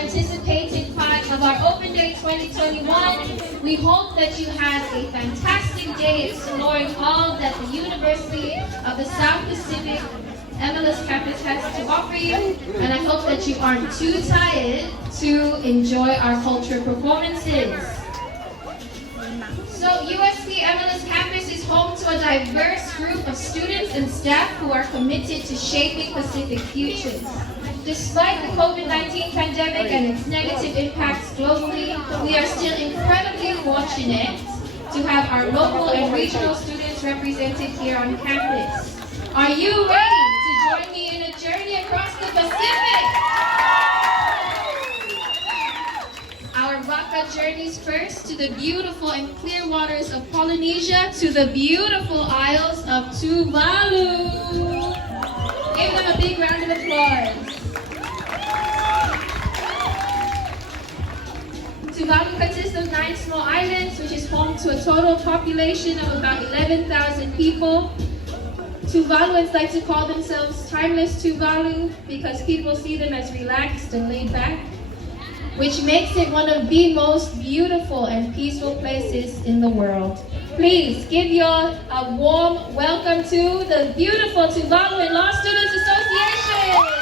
anticipated part of our Open Day 2021. We hope that you had a fantastic day exploring all that the University of the South Pacific Emalus campus has to offer you, and I hope that you aren't too tired to enjoy our culture performances. So USP Emalus campus is home to a diverse group of students and staff who are committed to shaping Pacific futures. Despite the COVID-19 pandemic and its negative impacts globally, we are still incredibly fortunate to have our local and regional students represented here on campus. Are you ready to join me in a journey across the Pacific? Our Baka journeys first to the beautiful and clear waters of Polynesia to the beautiful isles of Tuvalu. Give them a big round of applause. Tuvalu consists of 9 small islands, which is home to a total population of about 11,000 people. Tuvaluans like to call themselves timeless Tuvalu because people see them as relaxed and laid back, which makes it one of the most beautiful and peaceful places in the world. Please give a warm welcome to the beautiful Tuvalu and Law Students Association.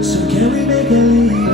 So can we make a leave?